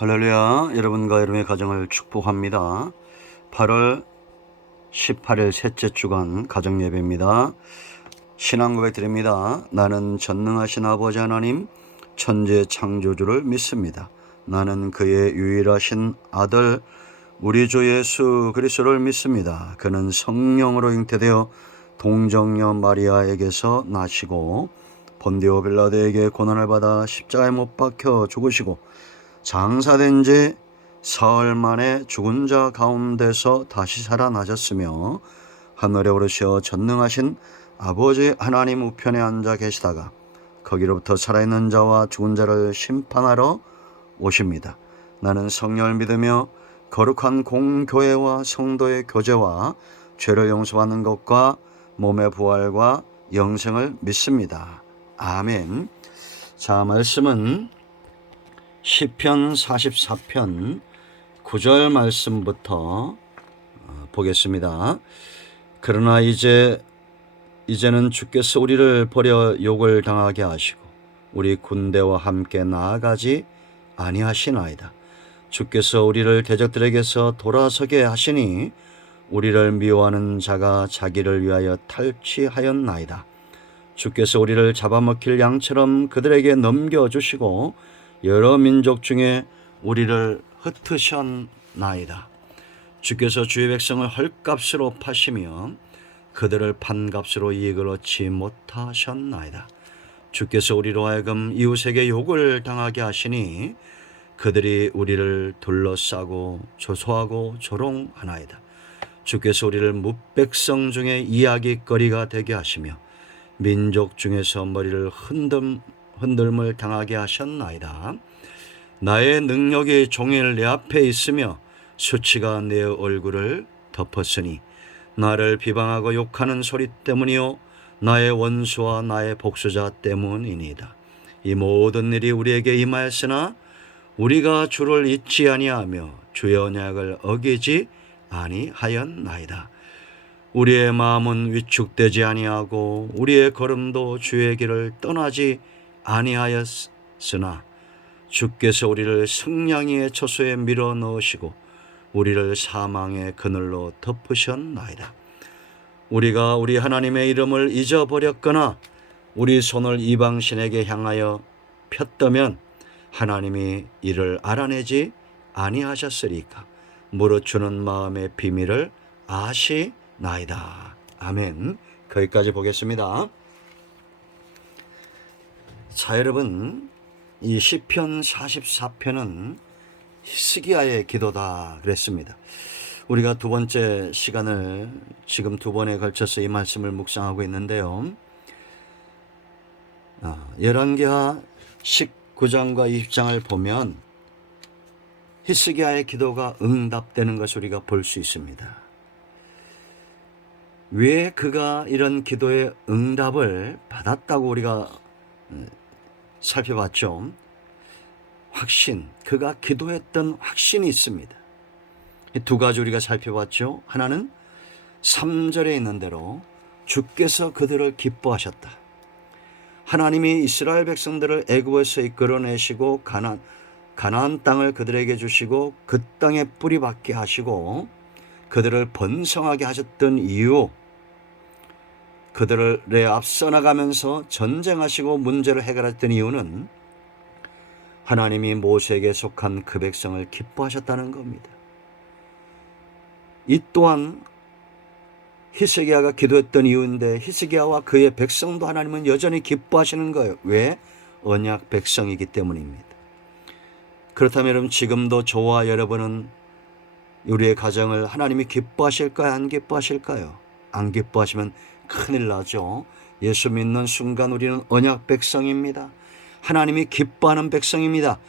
할렐루야. 여러분과 여러분의 가정을 축복합니다. 8월 18일 셋째 주간 가정예배입니다. 신앙 고백 드립니다. 나는 전능하신 아버지 하나님 천재 창조주를 믿습니다. 나는 그의 유일하신 아들 우리 주 예수 그리스도를 믿습니다. 그는 성령으로 잉태되어 동정녀 마리아에게서 나시고 본디오 빌라도에게 고난을 받아 십자가에 못 박혀 죽으시고 장사된 지 사흘 만에 죽은 자 가운데서 다시 살아나셨으며 하늘에 오르시어 전능하신 아버지 하나님 우편에 앉아 계시다가 거기로부터 살아있는 자와 죽은 자를 심판하러 오십니다. 나는 성령을 믿으며 거룩한 공교회와 성도의 교제와 죄를 용서받는 것과 몸의 부활과 영생을 믿습니다. 아멘. 자, 말씀은 시편 44편 9절 말씀부터 보겠습니다. 그러나 이제는 주께서 우리를 버려 욕을 당하게 하시고 우리 군대와 함께 나아가지 아니하시나이다. 주께서 우리를 대적들에게서 돌아서게 하시니 우리를 미워하는 자가 자기를 위하여 탈취하였나이다. 주께서 우리를 잡아먹힐 양처럼 그들에게 넘겨주시고 여러 민족 중에 우리를 흩으셨나이다. 주께서 주의 백성을 헐값으로 파시며 그들을 판값으로 이익을 얻지 못하셨나이다. 주께서 우리로 하여금 이웃에게 욕을 당하게 하시니 그들이 우리를 둘러싸고 조소하고 조롱하나이다. 주께서 우리를 뭇백성 중에 이야기거리가 되게 하시며 민족 중에서 머리를 흔들물 당하게 하셨나이다. 나의 능력이 종일 내 앞에 있으며 수치가 내 얼굴을 덮었으니 나를 비방하고 욕하는 소리 때문이요 나의 원수와 나의 복수자 때문이니이다. 이 모든 일이 우리에게 임하였으나 우리가 주를 잊지 아니하며 주의 언약을 어기지 아니하였나이다. 우리의 마음은 위축되지 아니하고 우리의 걸음도 주의 길을 떠나지 아니하였으나 주께서 우리를 승냥이의 초소에 밀어 넣으시고 우리를 사망의 그늘로 덮으셨나이다. 우리가 우리 하나님의 이름을 잊어버렸거나 우리 손을 이방신에게 향하여 폈다면 하나님이 이를 알아내지 아니하셨으리까. 무릇 주는 마음의 비밀을 아시나이다. 아멘. 거기까지 보겠습니다. 자, 여러분, 이 시편 44편은 히스기야의 기도다 그랬습니다. 우리가 두 번째 시간을 지금 두 번에 걸쳐서 이 말씀을 묵상하고 있는데요. 열왕기하 19장과 20장을 보면 히스기야의 기도가 응답되는 것을 우리가 볼 수 있습니다. 왜 그가 이런 기도의 응답을 받았다고 우리가 살펴봤죠. 확신, 그가 기도했던 확신이 있습니다. 두 가지 우리가 살펴봤죠. 하나는 3절에 있는 대로 주께서 그들을 기뻐하셨다. 하나님이 이스라엘 백성들을 애굽에서 이끌어내시고 가나안 땅을 그들에게 주시고 그 땅에 뿌리 박게 하시고 그들을 번성하게 하셨던 이유, 그들에 앞서 나가면서 전쟁하시고 문제를 해결했던 이유는 하나님이 모세에게 속한 그 백성을 기뻐하셨다는 겁니다. 이 또한 히스기야가 기도했던 이유인데 히스기야와 그의 백성도 하나님은 여전히 기뻐하시는 거예요. 왜? 언약 백성이기 때문입니다. 그렇다면 여러분, 지금도 저와 여러분은 우리의 가정을 하나님이 기뻐하실까요? 안 기뻐하실까요? 안 기뻐하시면 큰일 나죠. 예수 믿는 순간 우리는 언약 백성입니다. 하나님이 기뻐하는 백성입니다.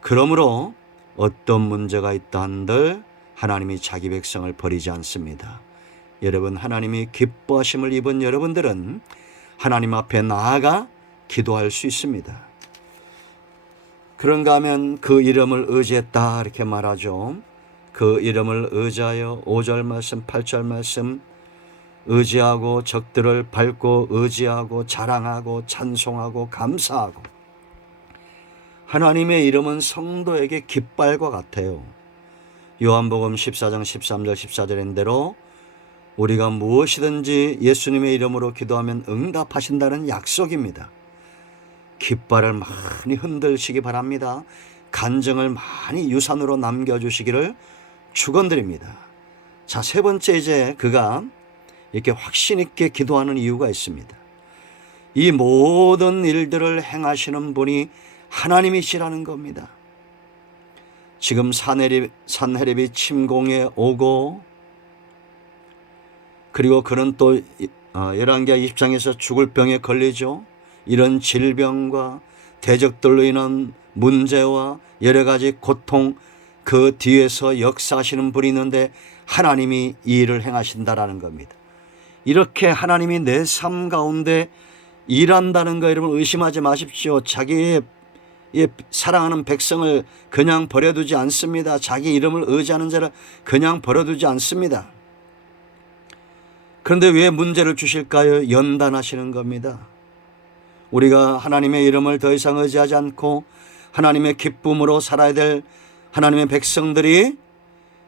그러므로 어떤 문제가 있다 한들 하나님이 자기 백성을 버리지 않습니다. 여러분, 하나님이 기뻐하심을 입은 여러분들은 하나님 앞에 나아가 기도할 수 있습니다. 그런가 하면 그 이름을 의지했다 이렇게 말하죠. 그 이름을 의지하여 5절 말씀 8절 말씀 의지하고 적들을 밟고 의지하고 자랑하고 찬송하고 감사하고 하나님의 이름은 성도에게 깃발과 같아요. 요한복음 14장 13절 14절인 대로 우리가 무엇이든지 예수님의 이름으로 기도하면 응답하신다는 약속입니다. 깃발을 많이 흔들시기 바랍니다. 간증을 많이 유산으로 남겨주시기를 축원드립니다. 자, 세 번째, 이제 그가 이렇게 확신 있게 기도하는 이유가 있습니다. 이 모든 일들을 행하시는 분이 하나님이시라는 겁니다. 지금 산헤립이 침공해 오고, 그리고 그는 또 열왕기하 20장에서 죽을 병에 걸리죠. 이런 질병과 대적들로 인한 문제와 여러 가지 고통, 그 뒤에서 역사하시는 분이 있는데 하나님이 이 일을 행하신다라는 겁니다. 이렇게 하나님이 내 삶 가운데 일한다는 거 여러분 의심하지 마십시오. 자기의 사랑하는 백성을 그냥 버려두지 않습니다. 자기 이름을 의지하는 자를 그냥 버려두지 않습니다. 그런데 왜 문제를 주실까요? 연단하시는 겁니다. 우리가 하나님의 이름을 더 이상 의지하지 않고 하나님의 기쁨으로 살아야 될 하나님의 백성들이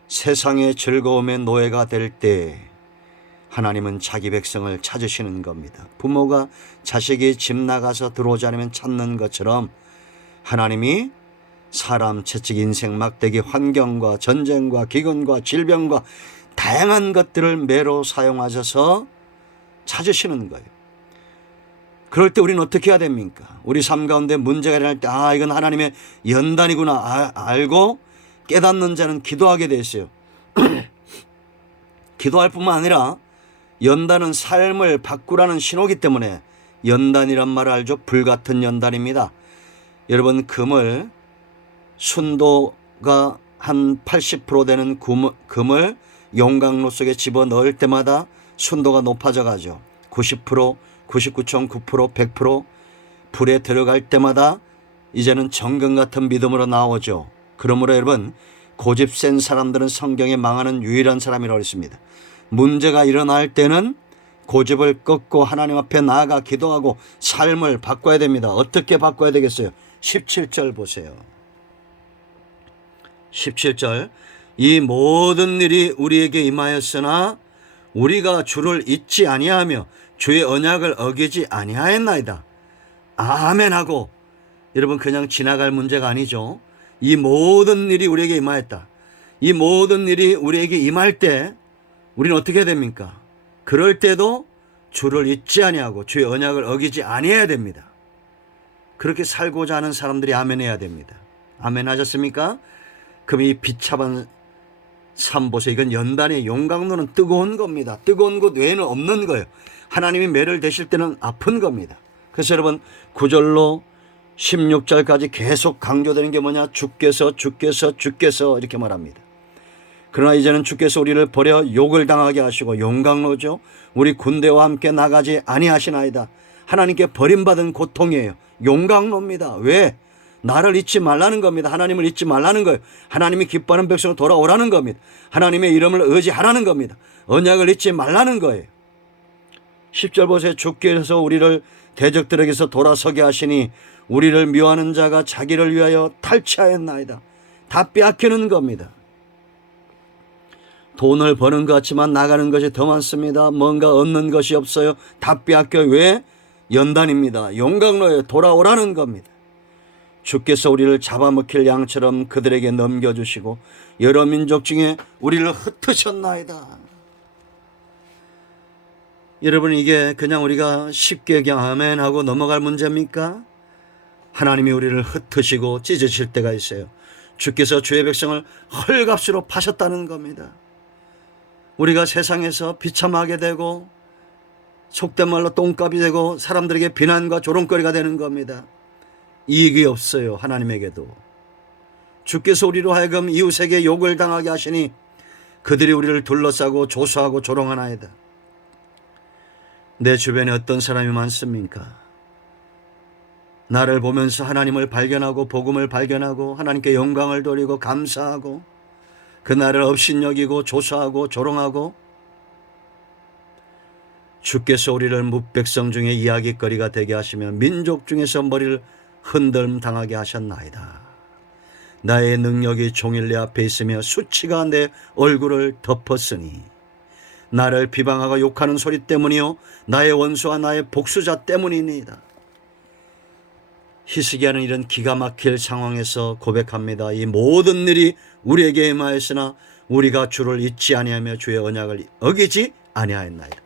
세상의 즐거움의 노예가 될 때 하나님은 자기 백성을 찾으시는 겁니다. 부모가 자식이 집 나가서 들어오지 않으면 찾는 것처럼 하나님이 사람 채찍 인생 막대기 환경과 전쟁과 기근과 질병과 다양한 것들을 매로 사용하셔서 찾으시는 거예요. 그럴 때 우리는 어떻게 해야 됩니까? 우리 삶 가운데 문제가 일어날 때 이건 하나님의 연단이구나 알고 깨닫는 자는 기도하게 돼 있어요. 기도할 뿐만 아니라 연단은 삶을 바꾸라는 신호기 때문에 연단이란 말을 알죠. 불같은 연단입니다. 여러분, 금을 순도가 한 80% 되는 금을 용광로 속에 집어넣을 때마다 순도가 높아져 가죠. 90%, 99.9%, 100% 불에 들어갈 때마다 이제는 정금 같은 믿음으로 나오죠. 그러므로 여러분, 고집 센 사람들은 성경에 망하는 유일한 사람이라고 했습니다. 문제가 일어날 때는 고집을 꺾고 하나님 앞에 나아가 기도하고 삶을 바꿔야 됩니다. 어떻게 바꿔야 되겠어요? 17절 보세요. 17절, 이 모든 일이 우리에게 임하였으나 우리가 주를 잊지 아니하며 주의 언약을 어기지 아니하였나이다. 아멘하고, 여러분 그냥 지나갈 문제가 아니죠. 이 모든 일이 우리에게 임하였다. 이 모든 일이 우리에게 임할 때 우리는 어떻게 해야 됩니까? 그럴 때도 주를 잊지 아니하고 주의 언약을 어기지 아니해야 됩니다. 그렇게 살고자 하는 사람들이 아멘해야 됩니다. 아멘 하셨습니까? 그럼 이 비참한 삶 보세요. 이건 연단의 용광로는 뜨거운 겁니다. 뜨거운 것 외에는 없는 거예요. 하나님이 매를 대실 때는 아픈 겁니다. 그래서 여러분 9절로 16절까지 계속 강조되는 게 뭐냐? 주께서 이렇게 말합니다. 그러나 이제는 주께서 우리를 버려 욕을 당하게 하시고, 용광로죠. 우리 군대와 함께 나가지 아니하시나이다. 하나님께 버림받은 고통이에요. 용광로입니다. 왜? 나를 잊지 말라는 겁니다. 하나님을 잊지 말라는 거예요. 하나님이 기뻐하는 백성으로 돌아오라는 겁니다. 하나님의 이름을 의지하라는 겁니다. 언약을 잊지 말라는 거예요. 10절 보세요. 주께서 우리를 대적들에게서 돌아서게 하시니 우리를 미워하는 자가 자기를 위하여 탈취하였나이다. 다 빼앗기는 겁니다. 돈을 버는 것 같지만 나가는 것이 더 많습니다. 뭔가 얻는 것이 없어요. 다 빼앗겨. 왜? 연단입니다. 용광로에 돌아오라는 겁니다. 주께서 우리를 잡아먹힐 양처럼 그들에게 넘겨주시고 여러 민족 중에 우리를 흩으셨나이다. 여러분, 이게 그냥 우리가 쉽게 그냥 아멘하고 넘어갈 문제입니까? 하나님이 우리를 흩으시고 찢으실 때가 있어요. 주께서 주의 백성을 헐값으로 파셨다는 겁니다. 우리가 세상에서 비참하게 되고 속된 말로 똥값이 되고 사람들에게 비난과 조롱거리가 되는 겁니다. 이익이 없어요. 하나님에게도. 주께서 우리로 하여금 이웃에게 욕을 당하게 하시니 그들이 우리를 둘러싸고 조소하고 조롱하나이다. 내 주변에 어떤 사람이 많습니까? 나를 보면서 하나님을 발견하고 복음을 발견하고 하나님께 영광을 돌리고 감사하고 그 나를 업신여기고 조소하고 조롱하고, 주께서 우리를 뭇백성 중에 이야기거리가 되게 하시며 민족 중에서 머리를 흔들림 당하게 하셨나이다. 나의 능력이 종일 내 앞에 있으며 수치가 내 얼굴을 덮었으니 나를 비방하고 욕하는 소리 때문이요 나의 원수와 나의 복수자 때문이니이다. 히스기야는 이런 기가 막힐 상황에서 고백합니다. 이 모든 일이 우리에게 임하였으나 우리가 주를 잊지 아니하며 주의 언약을 어기지 아니하였나이다.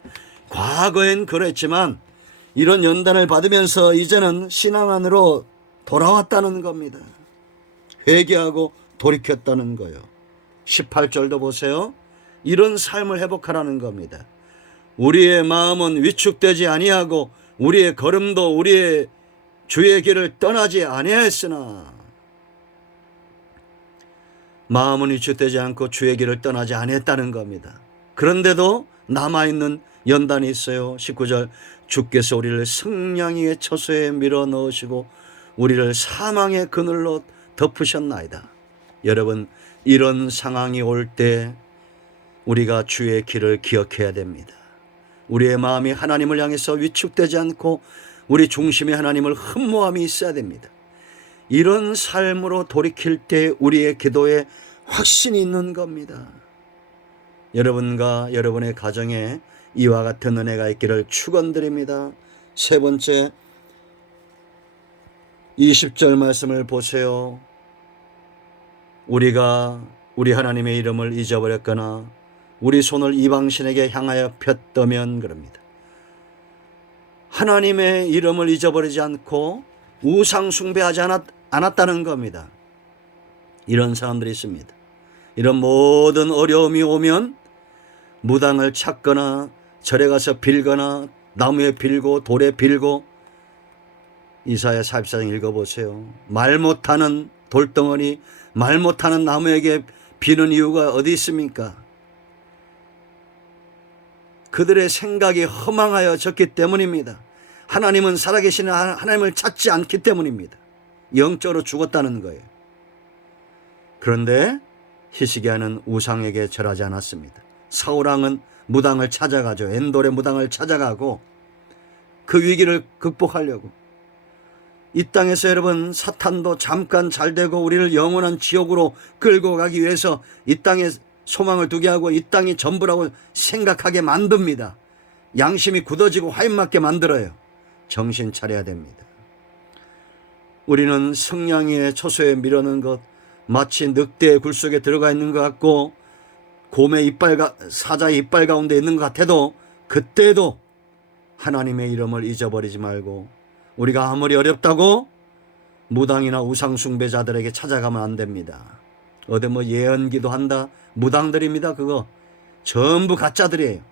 과거엔 그랬지만 이런 연단을 받으면서 이제는 신앙 안으로 돌아왔다는 겁니다. 회개하고 돌이켰다는 거예요. 18절도 보세요. 이런 삶을 회복하라는 겁니다. 우리의 마음은 위축되지 아니하고 우리의 걸음도 우리의 주의 길을 떠나지 아니하였으나, 마음은 위축되지 않고 주의 길을 떠나지 아니했다는 겁니다. 그런데도 남아있는 연단이 있어요. 19절, 주께서 우리를 승냥이의 처소에 밀어 넣으시고 우리를 사망의 그늘로 덮으셨나이다. 여러분, 이런 상황이 올 때 우리가 주의 길을 기억해야 됩니다. 우리의 마음이 하나님을 향해서 위축되지 않고 우리 중심에 하나님을 흠모함이 있어야 됩니다. 이런 삶으로 돌이킬 때 우리의 기도에 확신이 있는 겁니다. 여러분과 여러분의 가정에 이와 같은 은혜가 있기를 축원드립니다. 세 번째, 20절 말씀을 보세요. 우리가 우리 하나님의 이름을 잊어버렸거나 우리 손을 이방신에게 향하여 폈다면, 그럽니다. 하나님의 이름을 잊어버리지 않고 우상 숭배하지 않았다는 겁니다. 이런 사람들이 있습니다. 이런 모든 어려움이 오면 무당을 찾거나 절에 가서 빌거나 나무에 빌고 돌에 빌고, 이사야 44장 읽어보세요. 말 못하는 돌덩어리, 말 못하는 나무에게 비는 이유가 어디 있습니까? 그들의 생각이 허망하여졌기 때문입니다. 하나님은 살아계시는 하나님을 찾지 않기 때문입니다. 영적으로 죽었다는 거예요. 그런데 히스기야는 우상에게 절하지 않았습니다. 사울왕은 무당을 찾아가죠. 엔돌의 무당을 찾아가고 그 위기를 극복하려고. 이 땅에서 여러분, 사탄도 잠깐 잘되고 우리를 영원한 지옥으로 끌고 가기 위해서 이 땅에 소망을 두게 하고 이 땅이 전부라고 생각하게 만듭니다. 양심이 굳어지고 화인맞게 만들어요. 정신 차려야 됩니다. 우리는 승냥이의 처소에 밀어넣은 것, 마치 늑대의 굴 속에 들어가 있는 것 같고 곰의 이빨, 사자의 이빨 가운데 있는 것 같아도 그때도 하나님의 이름을 잊어버리지 말고, 우리가 아무리 어렵다고 무당이나 우상숭배자들에게 찾아가면 안 됩니다. 어디 뭐 예언기도 한다, 무당들입니다. 그거 전부 가짜들이에요.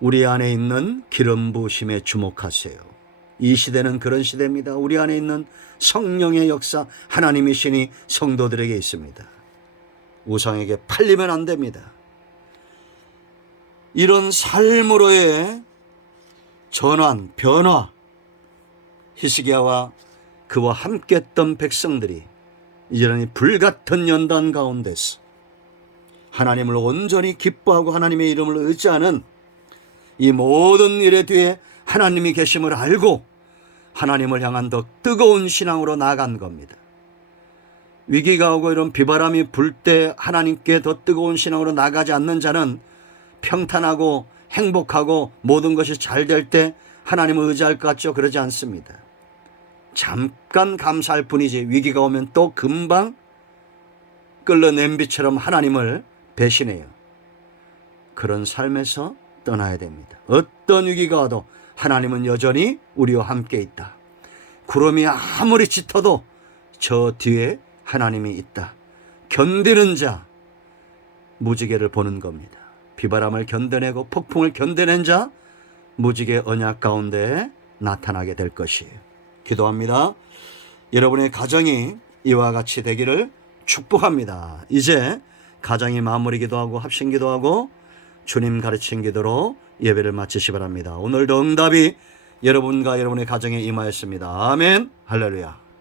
우리 안에 있는 기름 부으심에 주목하세요. 이 시대는 그런 시대입니다. 우리 안에 있는 성령의 역사, 하나님의 신이 성도들에게 있습니다. 우상에게 팔리면 안 됩니다. 이런 삶으로의 전환, 변화, 히스기야와 그와 함께 했던 백성들이 이제는 불같은 연단 가운데서 하나님을 온전히 기뻐하고 하나님의 이름을 의지하는 이 모든 일의 뒤에 하나님이 계심을 알고 하나님을 향한 더 뜨거운 신앙으로 나아간 겁니다. 위기가 오고 이런 비바람이 불 때 하나님께 더 뜨거운 신앙으로 나가지 않는 자는 평탄하고 행복하고 모든 것이 잘 될 때 하나님을 의지할 것 같죠? 그러지 않습니다. 잠깐 감사할 뿐이지 위기가 오면 또 금방 끓는 냄비처럼 하나님을 배신해요. 그런 삶에서 떠나야 됩니다. 어떤 위기가 와도 하나님은 여전히 우리와 함께 있다. 구름이 아무리 짙어도 저 뒤에 하나님이 있다. 견디는 자, 무지개를 보는 겁니다. 비바람을 견뎌내고 폭풍을 견뎌낸 자, 무지개 언약 가운데 나타나게 될 것이에요. 기도합니다. 여러분의 가정이 이와 같이 되기를 축복합니다. 이제 가정이 마무리 기도하고 합심 기도하고 주님 가르친 기도로 예배를 마치시 바랍니다. 오늘도 응답이 여러분과 여러분의 가정에 임하였습니다. 아멘. 할렐루야.